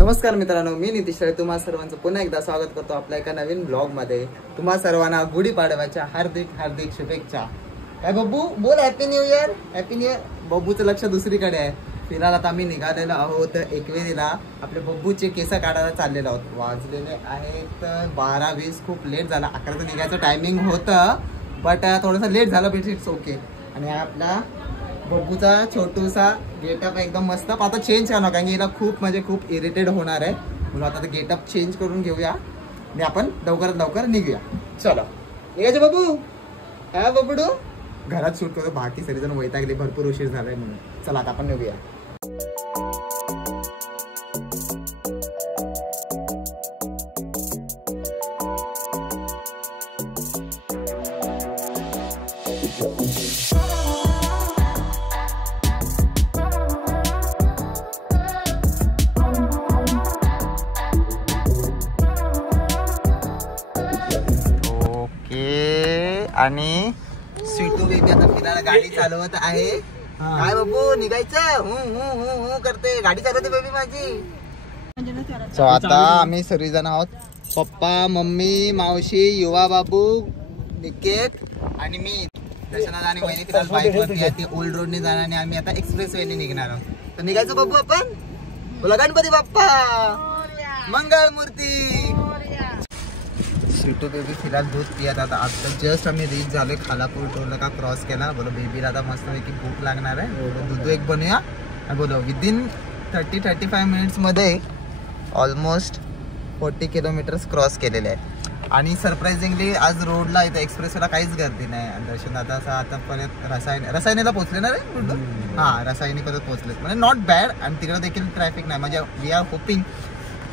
नमस्कार मित्रांनो, मी नितीश रे तुम्हा सर्वांचं पुन्हा एकदा स्वागत करतो आपल्या एका नवीन ब्लॉग मध्ये। तुम्हा सर्वांना गुढीपाडव्याच्या हार्दिक हार्दिक शुभेच्छा। काय बब्बू बोल, happy new year. Happy new year. बब्बूचं लक्ष दुसरीकडे आहे। फिरायला आता आम्ही निघालेलो आहोत एकवेरीला, आपले बब्बूचे केस काढायला चाललेलो आहोत। वाजलेले आहेत 12:20, खूप लेट झाला। 11चं निघायचं टायमिंग होतं, बट थोडंसं लेट झालं, बट इट्स ओके। आणि आपला बब्बूचा छोटूसा गेटअप एकदम मस्त। आता चेंज करणार कारण की हिला खूप म्हणजे खूप इरिटेट होणार आहे, म्हणून आता गेटअप चेंज करून घेऊया आणि आपण लवकरात लवकर निघूया। चलो निघायचं बब्बू। हा बब्बू घरात शूट करतो, बाकी सगळेजण वैतागले, भरपूर उशीर झालाय म्हणून। चला आता आपण निघूया। आणि स्वीटू बेबी आता फिरायला गाडी चालवत आहे। काय बाबू निघायचं? हू करते, गाडी चालवते बेबी माझी। सो आता आम्ही सर्वजण आहोत, पप्पा, मम्मी, मावशी, युवा बाबू, निकेत आणि मी। दर्शनाला आणि वहिनी फिरायला बाईक वरती आहे, ती ओल्ड रोडने जाणार आणि आम्ही आता एक्सप्रेस वेने निघणार आहोत। तर निघायचं बाबू आपण। बोला गणपती बाप्पा मंगळ मूर्ती। स्वीटू बेबी फिलहाल दूध पियत आता जस्ट आम्ही रीच झालोय, खालापूर टोल का क्रॉस केला। बोलो बेबीला आता मस्तपैकी भूक लागणार आहे, दूध एक बनवूया आणि बोलो विदिन 30-35 मिनिट्समध्ये ऑलमोस्ट 40 किलोमीटर्स क्रॉस केलेले आहे। आणि सरप्राइझिंगली आज रोडला इथं एक्सप्रेसला काहीच गर्दी नाही। दर्शन दादा आता परत रसायनीला पोहोचले ना रे? हां, रसायनी परत पोहोचले, म्हणजे नॉट बॅड। आणि तिकडे देखील ट्रॅफिक नाही, म्हणजे वी आर होपिंग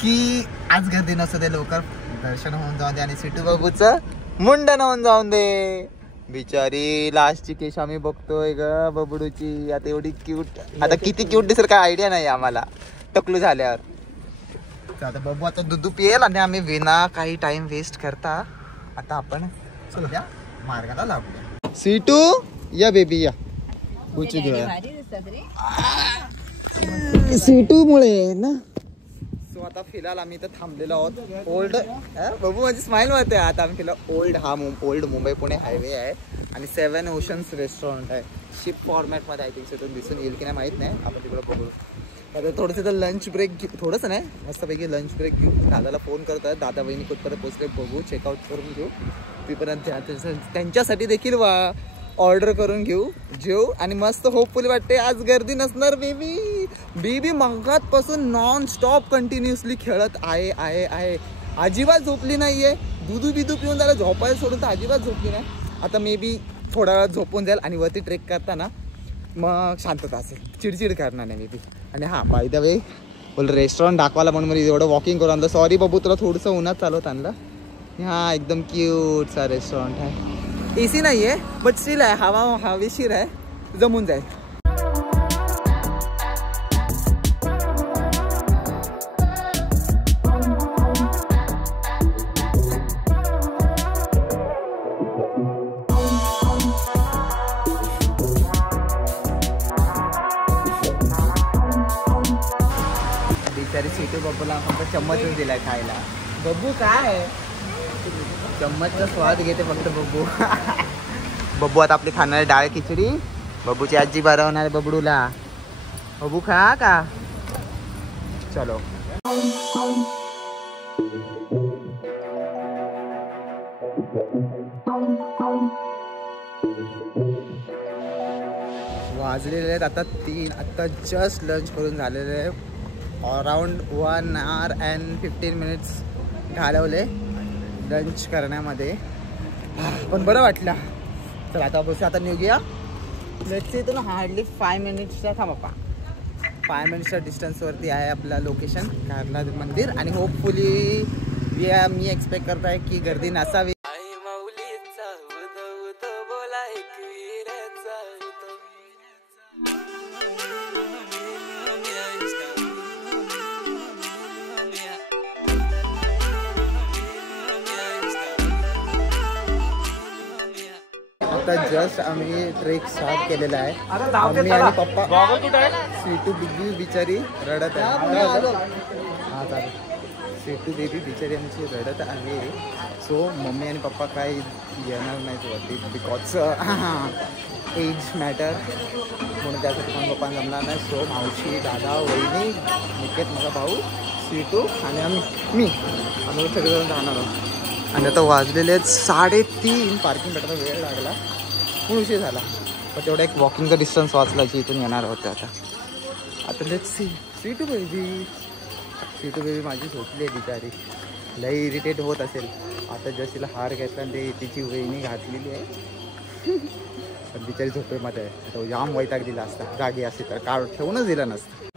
की आज गर्दी नसते, ते लवकर दर्शन होऊन जाऊन दे आणि स्वीटू बाबूचं मुंडन होऊन जाऊन दे। बिचारी लास्टची केस आम्ही बघतोय ग बबडूची, आता एवढी क्यूट, आता किती क्यूट दिसेल काय आयडिया नाही आम्हाला टकलू झाल्यावर। आता बबू आता दूध पियेल आणि आम्ही विना काही टाइम वेस्ट करता आता आपण सध्या मार्गाला लागूया। स्वीटू या बेबी या, उची घेऊया स्वीटू मुळे ना। आता फिलहाल आम्ही इथं थांबलेलो आहोत ओल्ड बबू माझी स्माइल होते। आता आम्ही फिलहाल ओल्ड मुंबई पुणे हायवे आहे आणि 7 ओशन्स रेस्टॉरंट आहे, शिप फॉर्मॅटमध्ये। आय थिंक तिथून दिसून येईल की नाही माहीत नाही, आपण तिकडं बघू। आता थोडंसं तर लंच ब्रेक घेऊ, थोडंसं नाही मस्तपैकी लंच ब्रेक घेऊ। दादाला फोन करत आहे, दादा बहिणी कुठपर्यंत पोचले बघू, चेकआउट करून घेऊ तिथपर्यंत, त्यांच्यासाठी देखील ऑर्डर करून घेऊ, जेऊ आणि मस्त होपफुली वाटते आज गर्दी नसणार। बेबी मगातपासून नॉन स्टॉप कंटिन्युअसली खेळत आहे, अजिबात झोपली नाहीये। दूधू बिदू पिऊन झालं, झोपायला सोडून तर अजिबात झोपली नाही। आता मे बी थोडा वेळात झोपून जाईल आणि वरती ट्रेक करताना मग शांतता असेल, चिडचिड करणार नाही मे बी। आणि हां, बाय द वे बोल रेस्टॉरंट दाखवायला म्हणून मी एवढं वॉकिंग करून आणलं, सॉरी बाबू तुला थोडंसं उन्हात चालवत आणलं। हां, एकदम क्यूट सा रेस्टॉरंट आहे, एसी नाही आहे बट स्टील आहे, हवेशीर आहे, जमून जाईल। बिचारी स्वीटू बब्बूला फक्त चम्मचच दिलाय खायला। बब्बू काय चम्मचचा स्वाद घेते फक्त बब्बू। बब्बू आता आपली खाणारी डाळ खिचडी बब्बूची आजी बनवणार आहे बबडूला। बब्बू खा का? चलो वाजलेले आहेत आता 3, आता जस्ट लंच करून झालेले आहे। अराउंड 1 hour and 15 minutes घालवले लंच करण्यामध्ये, पण बरं वाटलं। चला आता बस आता निघूया। लेट्स इथून हार्डली 5 मिनिट्सचा थांबा, 5 मिनिट्सच्या डिस्टन्सवरती आहे आपलं लोकेशन कारला मंदिर। आणि होपफुली मी एक्सपेक्ट करत आहे की गर्दी नसावी। आता जस्ट आम्ही ट्रेक स्टार्ट केलेला आहे. मम्मी आणि पप्पा स्वीटू बिगी बिचारी रडत आहे. हा चालेल. स्वीटू बेबी बिचारी आमची रडत आहे. सो मम्मी आणि पप्पा काय येणार नाही वरती बिकॉज एज मॅटर म्हणून त्यासाठी पण पप्पा जमणार नाही. सो मावशी दादा वहिनी निकेत माझा भाऊ स्वीटू आणि आम्ही सगळेजण राहणार आहोत. आणि आता वाजलेले आहेत 3:30. पार्किंग भेटायला वेळ लागला खूप उशीर झाला पण तेवढा एक वॉकिंगचा डिस्टन्स वाचला की इथून येणार होते. आता लेट्स सी. स्वीटू बेबी माझी झोपली आहे बिचारी. लई इरिटेट होत असेल. आता जस्ट तिला हार घेतला आणि ते तिची वहिनी घातलेली आहे पण बिचारी झोपेमध्ये आहे. आता जाम वैताग दिला असता जागी असते तर काढ ठेवूनच दिला नसतं.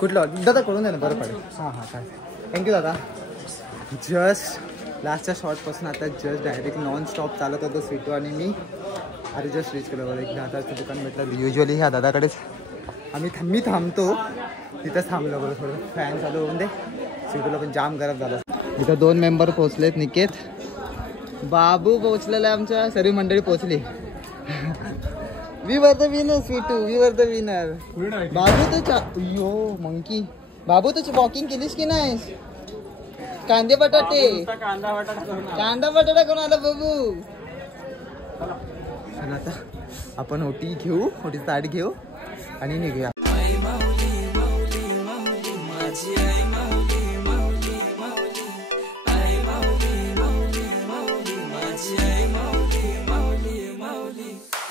कुठलं दादा कळून द्या ना बरं पडेल. हां काय थँक्यू दादा. जस्ट लास्टच्या शॉटपासून आता जस्ट डायरेक्ट नॉन स्टॉप चालत होतो स्वीटू आणि मी. अरे जस्ट रीच केलं बरं. एक दादाचं दुकान भेटलं. युजली ह्या दादाकडेच मी थांबतो तिथंच थांबलो बरं. थोडं फॅन चालू होऊन दे. स्वीटूला पण जाम गरम झालं. इथं 2 मेंबर पोचलेत. निकेत बाबू पोचलेला आहे. आमच्या सर्व मंडळी पोचली. We are the winner Sweetu. We are the winner. Babu तर यो मंकी. बाबू तर वॉकिंग केलीस की नाही? कांदे बटाटे कांदा बटाटा करून आला बाबू. आता आपण ओटीची ताट घेऊ आणि निघूया.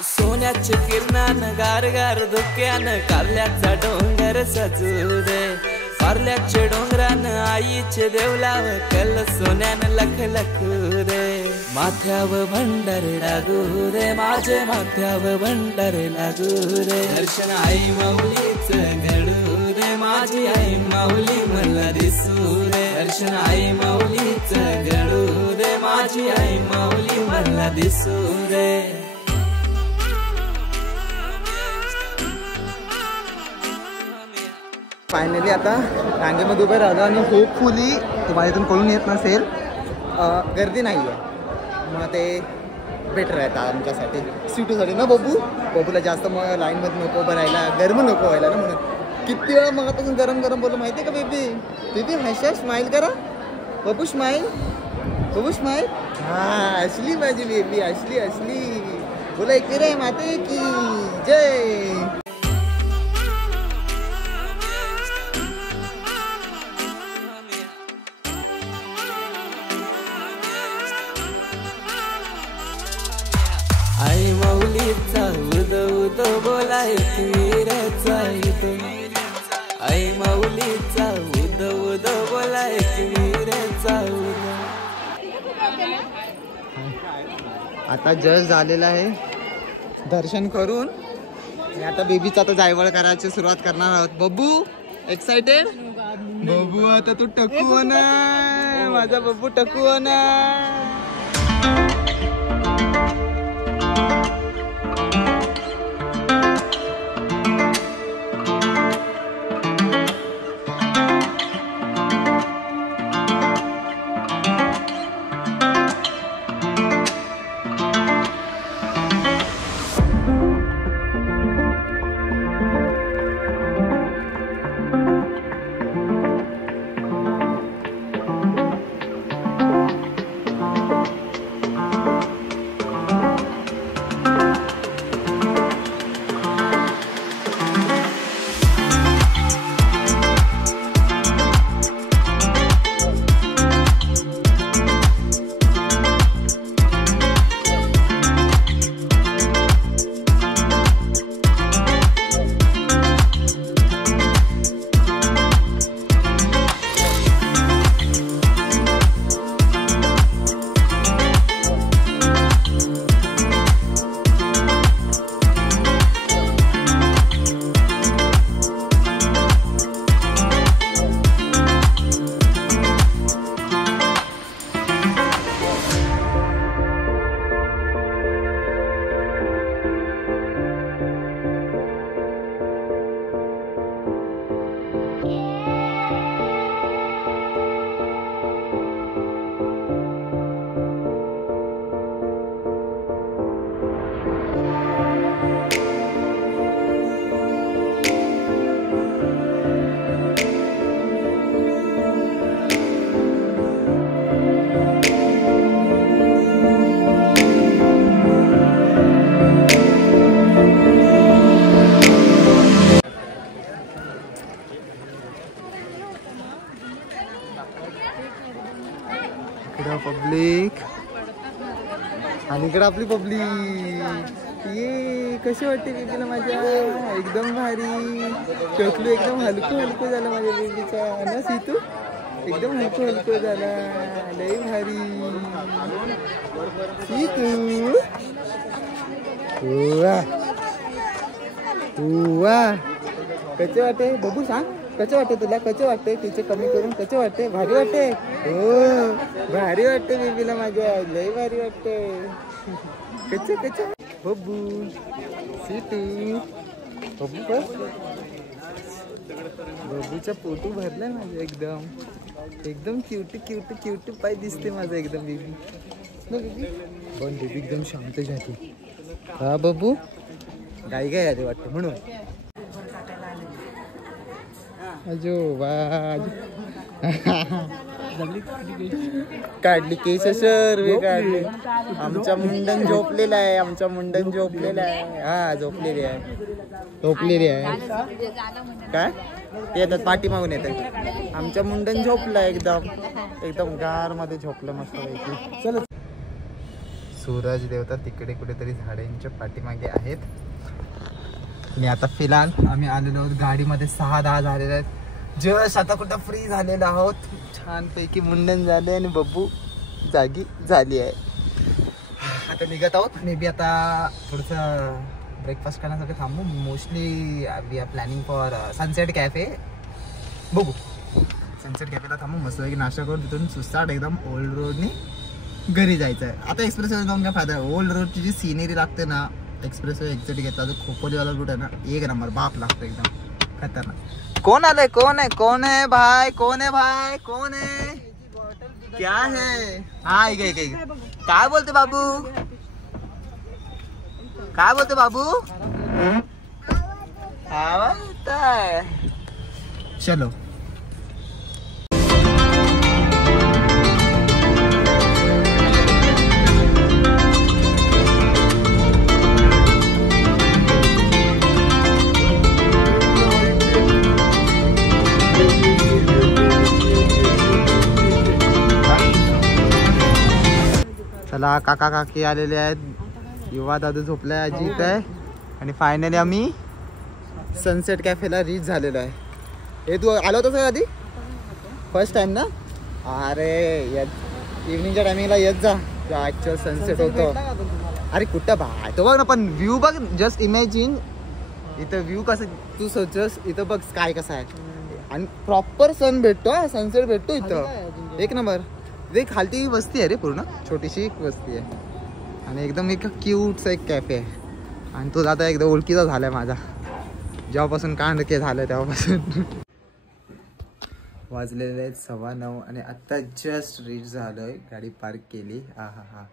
सोन्याच्या किरणानं गार गार धुक्यानं कारल्याचा डोंगर सजू दे. कारल्याच्या डोंगरानं आईचे देवलाव कल सोन्यानं लख लखू दे. माथ्यावर भंडारे लागू रे माझे माथ्यावर भंडारे लागू रे. दर्शन आई माऊलीच घडू रे माझी आई माऊली मला दिसू रे. दर्शन आई माऊलीच घडू रे माझी आई माऊली मला दिसू रे. फायनली आता रांगेमध्ये उभे राहिलो आणि होपफुली तुम्हाला इथून कळून येत नसेल गर्दी नाही आहे. मग ते बेटर आहे आमच्यासाठी स्वीटूसाठी ना. बबूला जास्त मग लाईनमध्ये नको उभं राहायला. गरम नको व्हायला ना म्हणून. किती वेळा मग आता गरम गरम बोललो माहिती आहे का बेबी हशा स्माईल करा. बबू स्माईल. हां असली माझी बेबी असली बोला. एक रे माते की जय. आई माऊलीचा उद बोलाय वीराचा इथं. आई माऊलीचा उद बोलाय वीराचा उद. आता जस्ट झालेला आहे दर्शन करून. आता बेबीचा आता जायवळ करायची सुरुवात करणार आहोत. बब्बू एक्साइटेड? बब्बू आता तू टकू ना माझा बब्बू टकू ना. इकडं पब्लिक आणि इकडं आपली पब्लिक. ये कशी वाटते बेबीला माझ्या? एकदम भारी. टकलू एकदम हलकं झालं माझ्या बेबीचा ना सीतू. एकदम हलकं झाला. लय भारी सीतू. कसे वाटते बबू? सांग कसे वाटते तुला? कसे वाटते? तिचे कमी करून कसे वाटते? भारी वाटते. हो भारी वाटते बेबीला माझ्या. लय भारी वाटते. कचे कचे बबू सीतू. बबू बस. बबूचा फोटो भरलाय माझा. एकदम क्यूट पाय दिसते माझा एकदम बेबी. बेबी पण बेबी एकदम शांत झाली. हा बबू गाई आले वाटतं म्हणून. अजो वाज काढली केस सर्व काढली. आमचा मुंडन झोपलेला आहे. हा झोपलेली आहे. काय ते येतात पाठी मागून येतात. आमच्या मुंडन झोपला एकदम गार मध्ये झोपलं मस्त पैकी. चल सूरज देवता तिकडे कुठेतरी झाडांच्या पाठीमागे आहेत. आणि आता फिलहाल आम्ही आलेलो आहोत गाडीमध्ये. 6-10 झालेले आहेत. जस्ट आता कुठं फ्री झालेलो आहोत. छानपैकी मुंडन झाले आणि बब्बू जागी झाली आहे. आता निघत आहोत. मे बी आता थोडंसं ब्रेकफास्ट करण्यासाठी थांबू. Mostly we are planning for sunset cafe. बघू सनसेट कॅफेला थांबू. मस्त नाश्ता करून तिथून सुस्ताट एकदम ओल्ड रोडने घरी जायचं आहे. आता एक्सप्रेसवे जाऊन काय फायदा आहे? ओल्ड रोडची जी सिनेरी लागते ना, एक्सप्रेसवे एक्झिट घेतला जो खोपोलीवाला रूट आहे ना, एक नंबर बाप लागतो एकदम खतरनाक. कौन आलंय? कोण है भाई? कोण है? क्या है? हा इके काय बोलते बाबू? आवडतंय. चलो चला. काका काकी आलेले आहेत. युवा दादू झोपलाय. आजी इथं आहे. आणि फायनली आम्ही सनसेट कॅफेला रीच झालेलो आहे. हे तू आलो होतस का आधी? फर्स्ट टाइम ना? अरे इव्हनिंगच्या टायमिंगला येत जा. ॲक्च्युअल सनसेट होतो. अरे कुठं बाय तो बघ ना. पण व्ह्यू बघ. जस्ट इमॅजिन इथं व्ह्यू कसं. तू जस्ट इथं बघ स्काय कसं आहे. आणि प्रॉपर सन भेटतो. सनसेट भेटतो इथं. एक नंबर. ते खालती वस्ती आहे रे. पूर्ण छोटीशी एक वस्ती आहे. आणि एकदम एक क्यूटचा एक कॅफे आहे. आणि तो दादा एकदम ओळखीचा झालाय माझा. जेव्हापासून कांडके झालं तेव्हापासून. वाजलेले आहेत 9:15 आणि आत्ता जस्ट रीच झालोय. गाडी पार्क केली. हा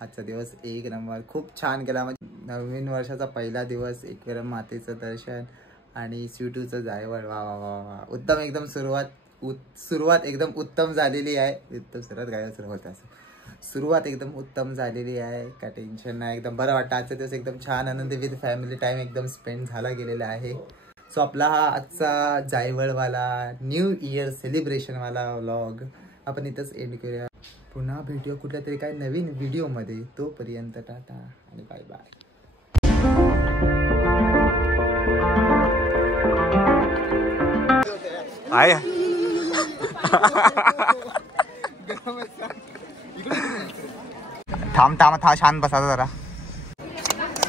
आजचा दिवस एक नंबर. खूप छान गेला. म्हणजे नवीन वर्षाचा पहिला दिवस. एक वेळा मातेचं दर्शन आणि स्वीटूचं जायवळ. वा उत्तम एकदम सुरुवात एकदम उत्तम झालेली आहे. एकदम सुरुवात एकदम उत्तम झालेली आहे. काय टेन्शन नाही. एकदम बरं वाटतं. आजचा दिवस एकदम छान आनंदी विथ फॅमिली टाइम एकदम स्पेंड झाला गेलेला आहे. सो आपला हा आजचा जायवळवाला न्यू इयर सेलिब्रेशनवाला व्लॉग आपण इथंच एंड करूया. पुन्हा भेटूया कुठल्या तरी काय नवीन व्हिडिओमध्ये. तोपर्यंत टाटा आणि बाय बाय. थांब था शांत बसायचा जरा.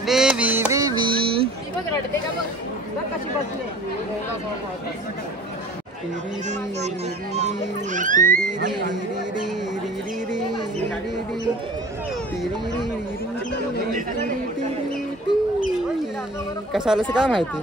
बेबी कशाला काय माहिती.